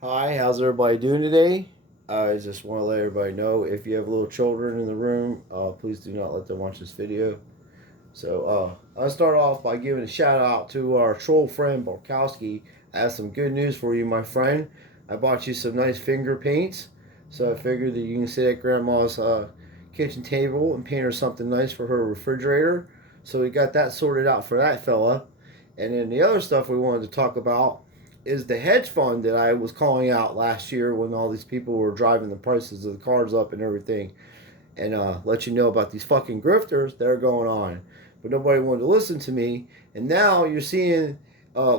Hi, how's everybody doing today? I just want to let everybody know if you have little children in the room, please do not let them watch this video. I'll start off by giving a shout out to our troll friend Borkowski. I have some good news for you, my friend. I bought you some nice finger paints, so I figured that you can sit at grandma's kitchen table and paint her something nice for her refrigerator. So we got that sorted out for that fella. And then the other stuff we wanted to talk about is the hedge fund that I was calling out last year when all these people were driving the prices of the cars up and everything, and let you know about these fucking grifters that are going on. But nobody wanted to listen to me, and now you're seeing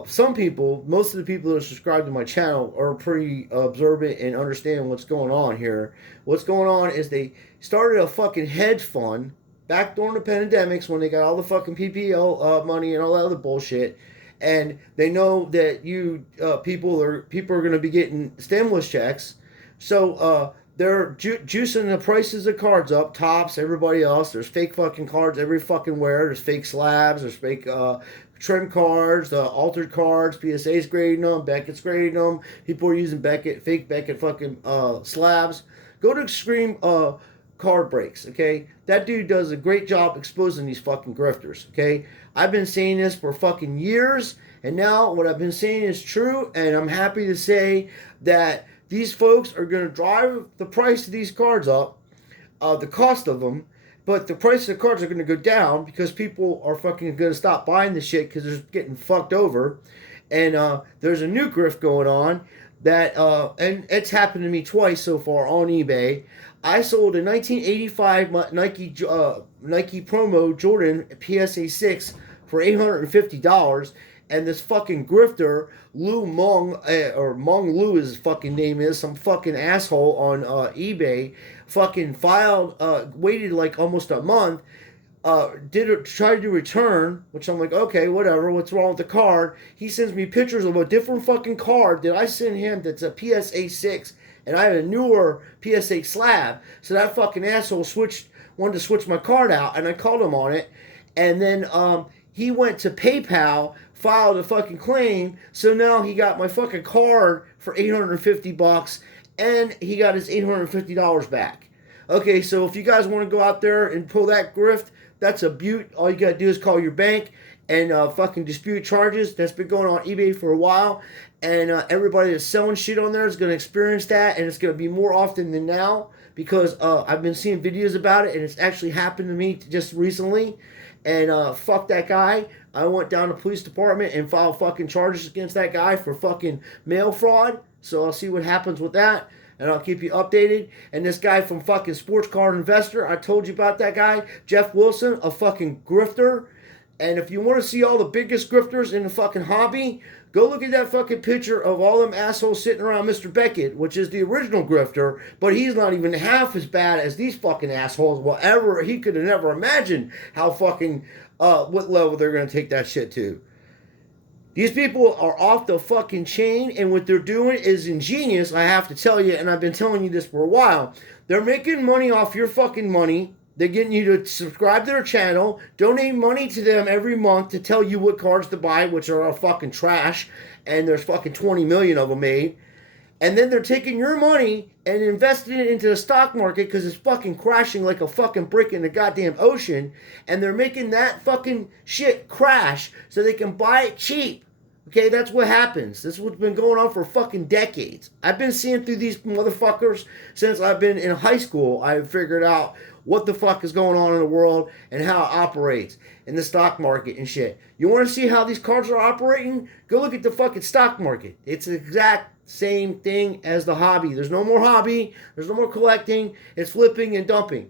some people, most of the people that are subscribed to my channel are pretty observant and understand what's going on here. What's going on is they started a fucking hedge fund back during the pandemics when they got all the fucking PPL money and all that other bullshit, and they know that you people are going to be getting stimulus checks, so they're juicing the prices of cards up. Tops, everybody else. There's fake fucking cards every fucking where. There's fake slabs. There's fake trim cards, altered cards. PSA's grading them. Beckett's grading them. People are using fake Beckett fucking slabs. Go to Extreme card breaks. Okay, that dude does a great job exposing these fucking grifters. Okay, I've been saying this for fucking years, and now what I've been saying is true, and I'm happy to say that these folks are going to drive the price of these cards up, the cost of them, but the price of the cards are going to go down because people are fucking going to stop buying the shit because they're getting fucked over. And there's a new grift going on that, and it's happened to me twice so far on eBay. I sold a 1985 Nike promo Jordan PSA 6 for $850, and this fucking grifter Lou Mong, or Mong Lu his fucking name is, some fucking asshole on eBay, fucking filed, waited like almost a month, tried to return, which I'm like, okay, whatever, what's wrong with the card? He sends me pictures of a different fucking card that I sent him that's a PSA 6, and I have a newer PSA slab, so that fucking asshole wanted to switch my card out, and I called him on it, and then he went to PayPal, filed a fucking claim, so now he got my fucking card for $850, and he got his $850 back. Okay, so if you guys want to go out there and pull that grift, that's a beaut. All you gotta do is call your bank and fucking dispute charges. That's been going on eBay for a while, and everybody that's selling shit on there is gonna experience that, and it's gonna be more often than now because I've been seeing videos about it, and it's actually happened to me just recently. And fuck that guy. I went down to the police department and filed fucking charges against that guy for fucking mail fraud. So I'll see what happens with that, and I'll keep you updated. And this guy from fucking Sports Card Investor, I told you about that guy, Jeff Wilson, a fucking grifter. And if you want to see all the biggest grifters in the fucking hobby, go look at that fucking picture of all them assholes sitting around Mr. Beckett, which is the original grifter, but he's not even half as bad as these fucking assholes. Whatever, he could have never imagined how fucking, what level they're going to take that shit to. These people are off the fucking chain, and what they're doing is ingenious, I have to tell you, and I've been telling you this for a while. They're making money off your fucking money. They're getting you to subscribe to their channel, donate money to them every month to tell you what cards to buy, which are fucking trash, and there's fucking 20 million of them made. And then they're taking your money and investing it into the stock market because it's fucking crashing like a fucking brick in the goddamn ocean. And they're making that fucking shit crash so they can buy it cheap. Okay, that's what happens. This is what's been going on for fucking decades. I've been seeing through these motherfuckers since I've been in high school. I've figured out what the fuck is going on in the world and how it operates in the stock market and shit. You want to see how these cards are operating? Go look at the fucking stock market. It's the exact same thing as the hobby. There's no more hobby. There's no more collecting. It's flipping and dumping.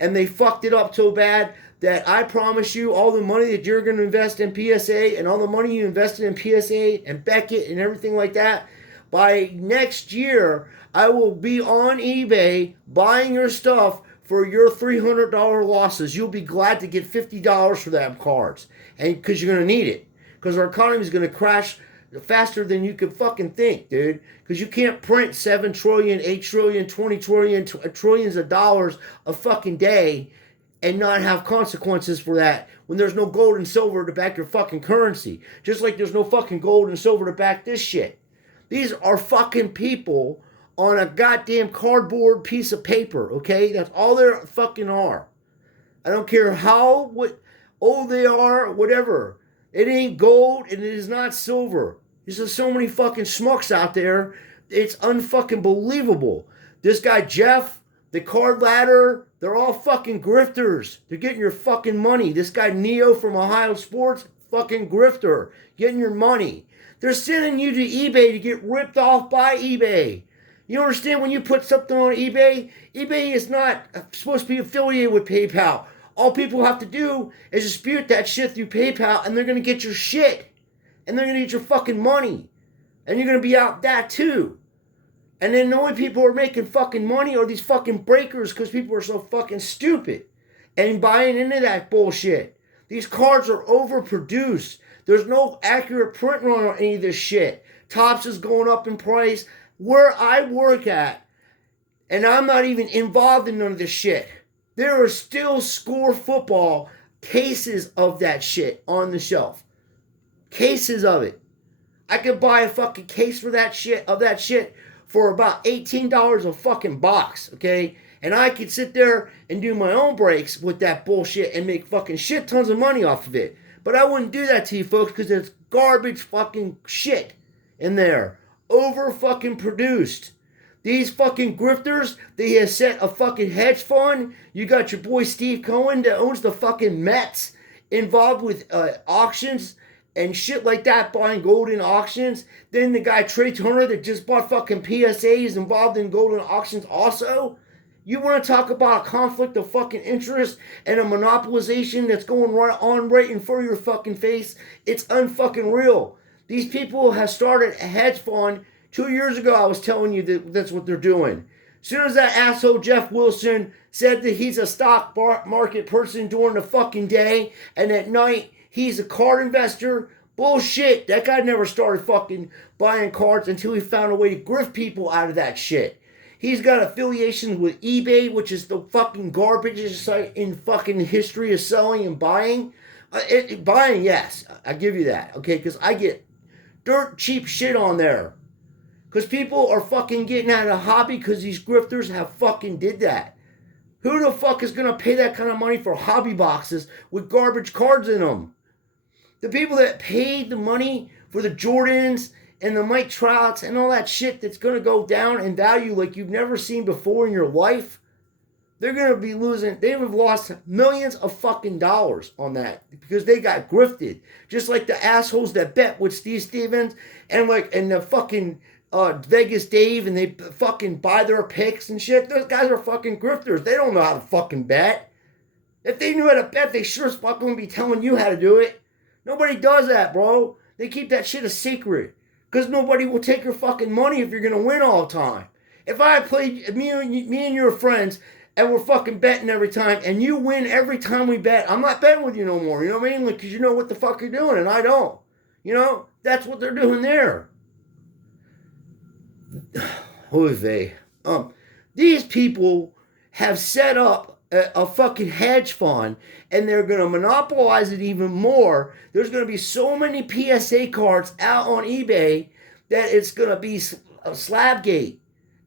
And they fucked it up so bad that I promise you all the money that you're going to invest in PSA and all the money you invested in PSA and Beckett and everything like that, by next year, I will be on eBay buying your stuff for your $300 losses. You'll be glad to get $50 for them cards, and because you're going to need it. Because our economy is going to crash faster than you could fucking think, dude. Because you can't print 7 trillion, 8 trillion, 20 trillion, trillions of dollars a fucking day and not have consequences for that when there's no gold and silver to back your fucking currency. Just like there's no fucking gold and silver to back this shit. These are fucking people on a goddamn cardboard piece of paper, okay? That's all they fucking are. I don't care what old they are, whatever. It ain't gold and it is not silver. There's just so many fucking schmucks out there. It's unfucking believable. This guy Jeff, the card ladder, they're all fucking grifters. They're getting your fucking money. This guy Neo from Ohio Sports, fucking grifter, getting your money. They're sending you to eBay to get ripped off by eBay. You understand when you put something on eBay? eBay is not supposed to be affiliated with PayPal. All people have to do is dispute that shit through PayPal and they're going to get your shit. And they're going to get your fucking money. And you're going to be out that too. And then the only people who are making fucking money are these fucking breakers because people are so fucking stupid and buying into that bullshit. These cards are overproduced. There's no accurate print run on any of this shit. Topps is going up in price. Where I work at, and I'm not even involved in none of this shit, there are still Score Football cases of that shit on the shelf. Cases of it. I could buy a fucking case for that shit, for about $18 a fucking box, okay? And I could sit there and do my own breaks with that bullshit and make fucking shit tons of money off of it. But I wouldn't do that to you folks because there's garbage fucking shit in there. Over fucking produced. These fucking grifters, they have set a fucking hedge fund. You got your boy Steve Cohen that owns the fucking Mets involved with auctions and shit like that, buying gold in auctions. Then the guy Trey Turner that just bought fucking PSA is involved in gold in auctions also. You want to talk about a conflict of fucking interest and a monopolization that's going right in front of your fucking face? It's unfucking real. These people have started a hedge fund. 2 years ago, I was telling you that that's what they're doing. As soon as that asshole Jeff Wilson said that he's a stock market person during the fucking day, and at night he's a card investor, bullshit. That guy never started fucking buying cards until he found a way to grift people out of that shit. He's got affiliations with eBay, which is the fucking garbage site in fucking history of selling and buying. Buying, yes, I give you that, okay? Because I get dirt cheap shit on there. Because people are fucking getting out of the hobby because these grifters have fucking did that. Who the fuck is going to pay that kind of money for hobby boxes with garbage cards in them? The people that paid the money for the Jordans and the Mike Trouts and all that shit that's going to go down in value like you've never seen before in your life, they're going to be losing. They have lost millions of fucking dollars on that because they got grifted. Just like the assholes that bet with Steve Stevens and the fucking Vegas Dave, and they fucking buy their picks and shit. Those guys are fucking grifters. They don't know how to fucking bet. If they knew how to bet, they sure as fuck wouldn't be telling you how to do it. Nobody does that, bro. They keep that shit a secret. Because nobody will take your fucking money if you're going to win all the time. If I played, me and your friends, and we're fucking betting every time, and you win every time we bet, I'm not betting with you no more. You know what I mean? Because you know what the fuck you're doing, and I don't. You know? That's what they're doing there. Who is they? These people have set up a fucking hedge fund, and they're going to monopolize it even more. There's going to be so many PSA cards out on eBay that it's going to be a slabgate.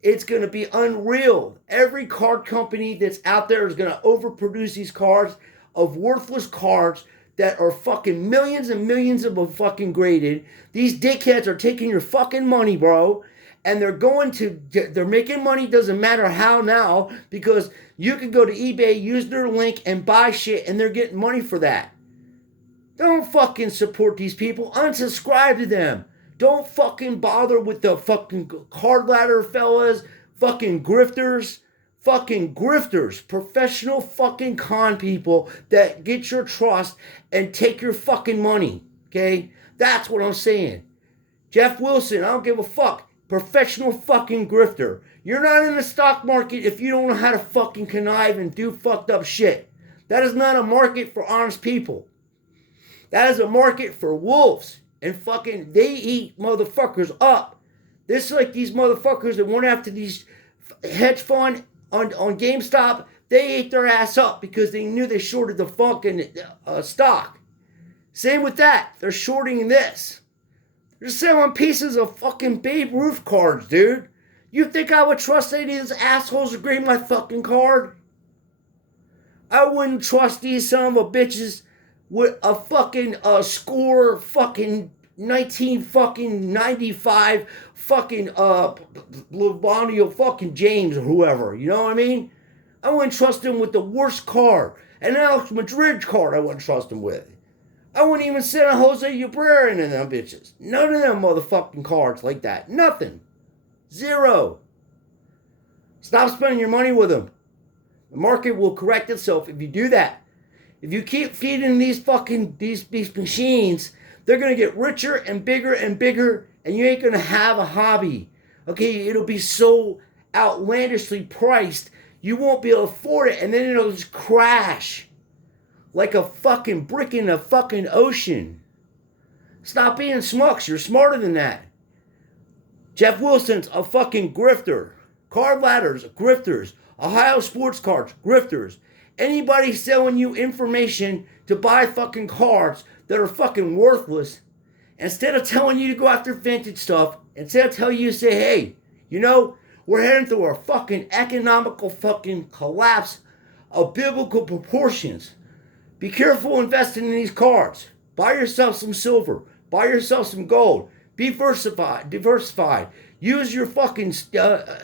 It's going to be unreal. Every card company that's out there is going to overproduce these cards of worthless cards that are fucking millions and millions of them fucking graded. These dickheads are taking your fucking money, bro. And they're making money, doesn't matter how now, because you can go to eBay, use their link, and buy shit, and they're getting money for that. Don't fucking support these people. Unsubscribe to them. Don't fucking bother with the fucking card ladder fellas, fucking grifters. Fucking grifters, professional fucking con people that get your trust and take your fucking money, okay? That's what I'm saying. Jeff Wilson, I don't give a fuck. Professional fucking grifter. You're not in the stock market if you don't know how to fucking connive and do fucked up shit. That is not a market for honest people. That is a market for wolves. And fucking, they eat motherfuckers up. This is like these motherfuckers that went after these hedge fund on GameStop. They ate their ass up because they knew they shorted the fucking stock. Same with that. They're shorting this. They're selling pieces of fucking Babe Ruth cards, dude. You think I would trust any of these assholes to grade my fucking card? I wouldn't trust these son of a bitches with a fucking score fucking 19 fucking 95 fucking Lavonio fucking James or whoever. You know what I mean? I wouldn't trust him with the worst card. An Alex Madrid card I wouldn't trust him with. I wouldn't even send a Jose Ubrera into them bitches. None of them motherfucking cards like that. Nothing. Zero. Stop spending your money with them. The market will correct itself if you do that. If you keep feeding these fucking these machines, they're gonna get richer and bigger, and you ain't gonna have a hobby. Okay, it'll be so outlandishly priced, you won't be able to afford it, and then it'll just crash like a fucking brick in a fucking ocean. Stop being smucks. You're smarter than that. Jeff Wilson's a fucking grifter. Card Ladders, grifters. Ohio Sports Cards, grifters. Anybody selling you information to buy fucking cards that are fucking worthless, instead of telling you to go after vintage stuff, instead of telling you to say, hey, you know, we're heading through a fucking economical fucking collapse of biblical proportions. Be careful investing in these cards. Buy yourself some silver. Buy yourself some gold. Be diversified. Use your fucking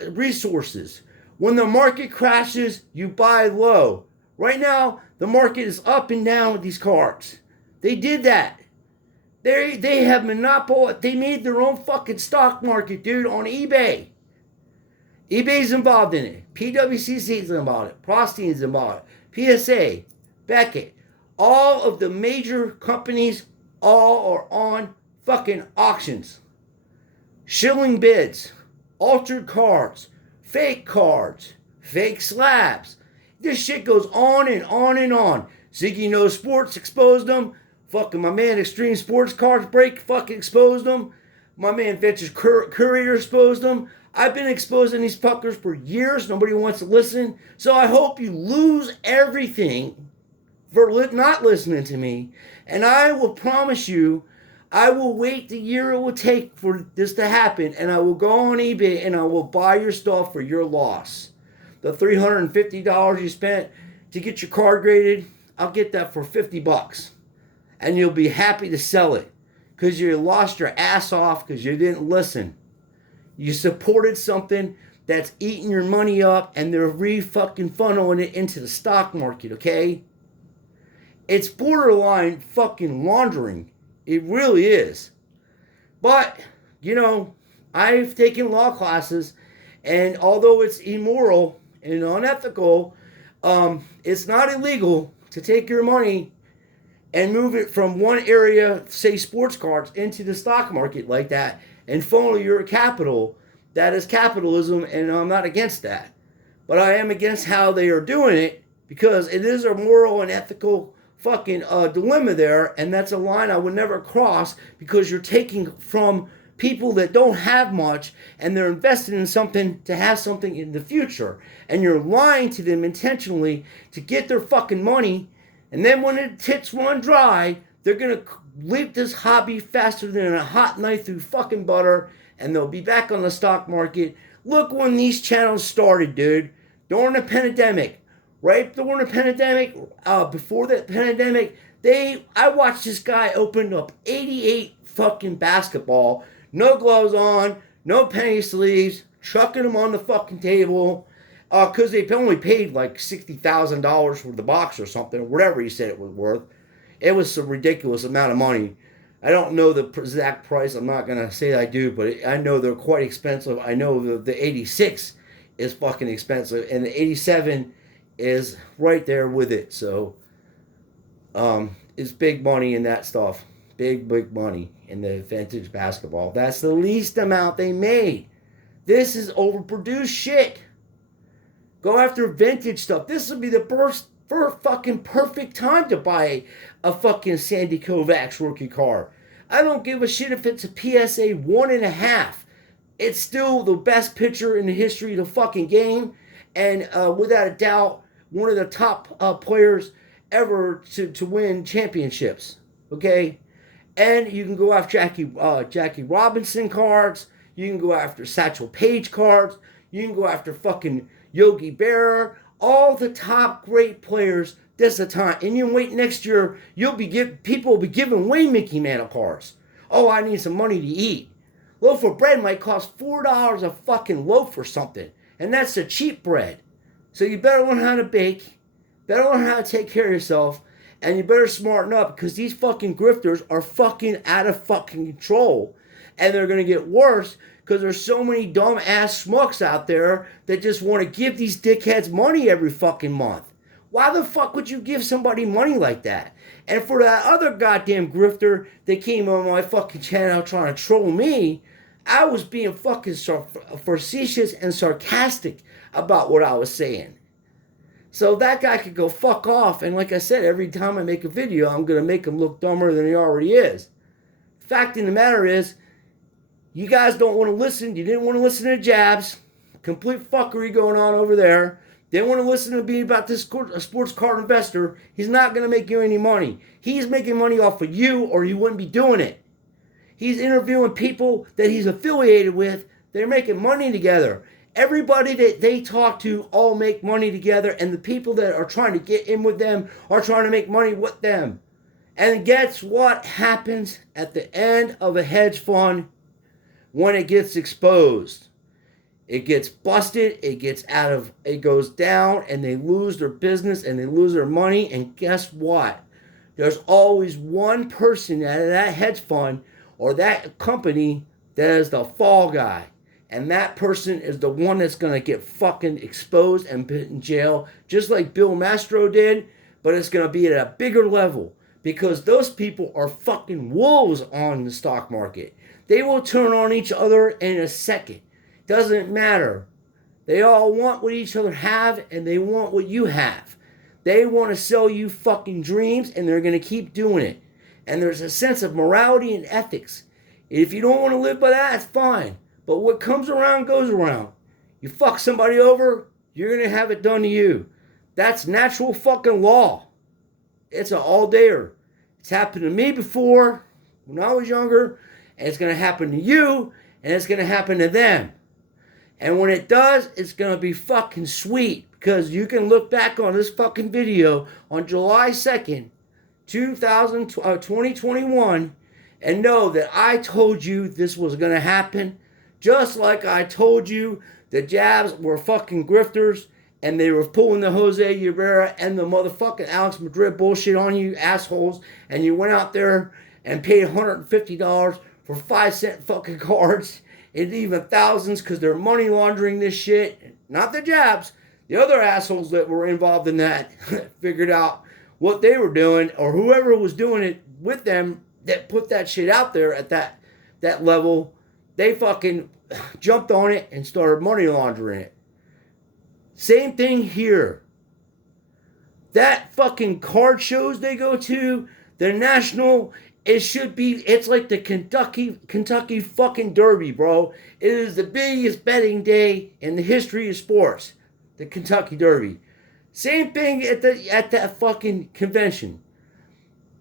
resources. When the market crashes, you buy low. Right now, the market is up and down with these cards. They did that. They have monopoly. They made their own fucking stock market, dude, on eBay. eBay's involved in it. PWCC's involved in it. Prostein's involved in it. PSA, Beckett. All of the major companies all are on fucking auctions. Shilling bids. Altered cards. Fake cards. Fake slabs. This shit goes on and on and on. Ziggy No Sports exposed them. Fucking my man Extreme Sports Cards Break fucking exposed them. My man Vintage Courier exposed them. I've been exposing these fuckers for years. Nobody wants to listen. So I hope you lose everything for not listening to me. And I will promise you, I will wait the year it will take for this to happen. And I will go on eBay and I will buy your stuff for your loss. The $350 you spent to get your card graded, I'll get that for $50. And you'll be happy to sell it. Because you lost your ass off because you didn't listen. You supported something that's eating your money up and they're re-fucking funneling it into the stock market, okay? It's borderline fucking laundering. It really is. But, you know, I've taken law classes, and although it's immoral and unethical, it's not illegal to take your money and move it from one area, say sports cards, into the stock market like that and funnel your capital. That is capitalism, and I'm not against that. But I am against how they are doing it because it is a moral and ethical fucking dilemma there, and that's a line I would never cross because you're taking from people that don't have much and they're invested in something to have something in the future, and you're lying to them intentionally to get their fucking money, and then when the tits run dry, they're gonna leap this hobby faster than a hot knife through fucking butter, and they'll be back on the stock market. Look when these channels started, dude, during the pandemic. Right during the pandemic, before the pandemic, I watched this guy open up 88 fucking basketball, no gloves on, no penny sleeves, chucking them on the fucking table, because they only paid like $60,000 for the box or something, or whatever he said it was worth. It was a ridiculous amount of money. I don't know the exact price. I'm not going to say I do, but I know they're quite expensive. I know the 86 is fucking expensive, and the 87 is right there with it. So it's big money in that stuff. Big money in the vintage basketball. That's the least amount they made. This is overproduced shit. Go after vintage stuff. This would be the first fucking perfect time to buy a fucking Sandy Kovacs rookie card. I don't give a shit if it's a PSA 1.5. It's still the best pitcher in the history of the fucking game, and without a doubt, one of the top players ever to win championships. Okay? And you can go after Jackie Robinson cards. You can go after Satchel Paige cards. You can go after fucking Yogi Berra. All the top great players. This the time. And you can wait next year. People will be giving away Mickey Mantle cards. Oh, I need some money to eat. Loaf of bread might cost $4 a fucking loaf or something. And that's the cheap bread. So you better learn how to bake. Better learn how to take care of yourself. And you better smarten up because these fucking grifters are fucking out of fucking control. And they're going to get worse because there's so many dumb ass schmucks out there that just want to give these dickheads money every fucking month. Why the fuck would you give somebody money like that? And for that other goddamn grifter that came on my fucking channel trying to troll me, I was being fucking facetious and sarcastic about what I was saying. So that guy could go fuck off. And like I said, every time I make a video, I'm going to make him look dumber than he already is. Fact in the matter is, you guys don't want to listen. You didn't want to listen to Jabs. Complete fuckery going on over there. Didn't want to listen to me about this sports card investor. He's not going to make you any money. He's making money off of you or he wouldn't be doing it. He's interviewing people that he's affiliated with. They're making money together. Everybody that they talk to all make money together, and the people that are trying to get in with them are trying to make money with them. And guess what happens at the end of a hedge fund when it gets exposed? It gets busted, it goes down, and they lose their business and they lose their money. And guess what? There's always one person out of that hedge fund or that company that is the fall guy. And that person is the one that's going to get fucking exposed and put in jail, just like Bill Mastro did, but it's going to be at a bigger level because those people are fucking wolves on the stock market. They will turn on each other in a second. Doesn't matter. They all want what each other have, and they want what you have. They want to sell you fucking dreams, and they're going to keep doing it. And there's a sense of morality and ethics. If you don't want to live by that, it's fine. But what comes around goes around. You fuck somebody over, you're going to have it done to you. That's natural fucking law. It's an all-dayer. It's happened to me before when I was younger, and it's going to happen to you, and it's going to happen to them. And when it does, it's going to be fucking sweet because you can look back on this fucking video on July 2nd, 2021 and know that I told you this was going to happen. Just like I told you the Jabs were fucking grifters and they were pulling the Jose Rivera and the motherfucking Alex Madrid bullshit on you assholes, and you went out there and paid $150 for 5-cent fucking cards and even thousands because they're money laundering this shit. Not the Jabs. The other assholes that were involved in that figured out what they were doing, or whoever was doing it with them that put that shit out there at that level, they fucking jumped on it and started money laundering it. Same thing here. That fucking card shows they go to, the national, it's like the Kentucky fucking Derby, bro. It is the biggest betting day in the history of sports. The Kentucky Derby. Same thing at that fucking convention.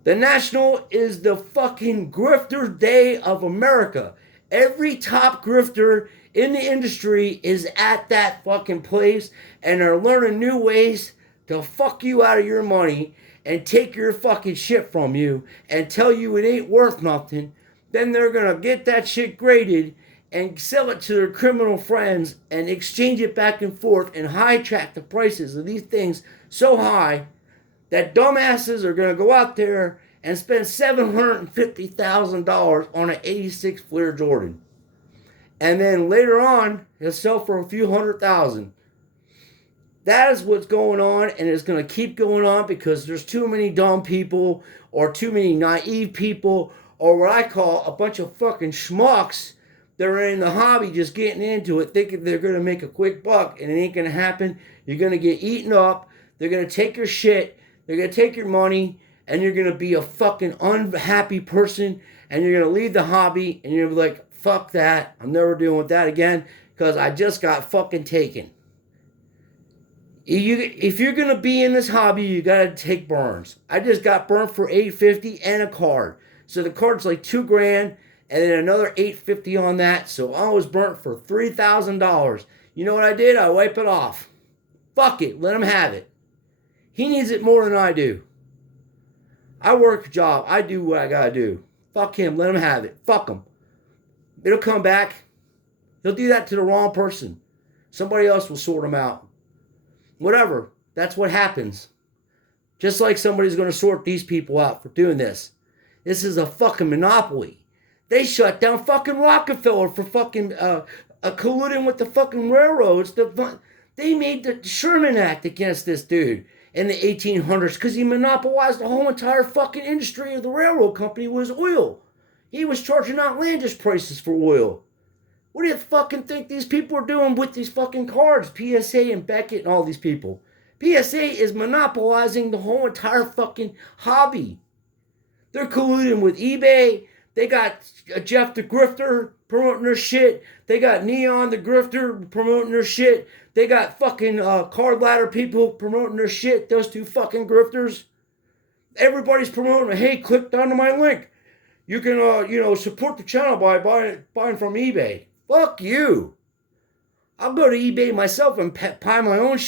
The National is the fucking grifter day of America. Every top grifter in the industry is at that fucking place, and they're learning new ways to fuck you out of your money and take your fucking shit from you and tell you it ain't worth nothing. Then they're gonna get that shit graded and sell it to their criminal friends and exchange it back and forth and hijack the prices of these things so high that dumbasses are going to go out there and spend $750,000 on an 86 Fleer Jordan. And then later on, he'll sell for a few $100,000. That is what's going on, and it's going to keep going on because there's too many dumb people or too many naive people or what I call a bunch of fucking schmucks that are in the hobby just getting into it thinking they're going to make a quick buck, and it ain't going to happen. You're going to get eaten up. They're going to take your shit. They're going to take your money, and you're going to be a fucking unhappy person, and you're going to leave the hobby, and you're going to be like, fuck that. I'm never dealing with that again because I just got fucking taken. If you're going to be in this hobby, you got to take burns. I just got burned for $850 and a card. So the card's like $2,000, and then another $850 on that. So I was burnt for $3,000. You know what I did? I wipe it off. Fuck it, let him have it. He needs it more than I do. I work a job. I do what I gotta do. Fuck him, let him have it. Fuck him. It'll come back. He'll do that to the wrong person. Somebody else will sort him out. Whatever. That's what happens. Just like somebody's going to sort these people out for doing this. This is a fucking monopoly. They shut down fucking Rockefeller for fucking colluding with the fucking railroads. They made the Sherman Act against this dude in the 1800s because he monopolized the whole entire fucking industry of the railroad company was oil. He was charging outlandish prices for oil. What do you fucking think these people are doing with these fucking cards? PSA and Beckett and all these people. PSA is monopolizing the whole entire fucking hobby. They're colluding with eBay. They got Jeff the Grifter promoting their shit. They got Neon the Grifter promoting their shit. They got fucking card ladder people promoting their shit. Those two fucking grifters. Everybody's promoting. Hey, click down to my link. You can, support the channel by buying from eBay. Fuck you. I'll go to eBay myself and buy my own shit.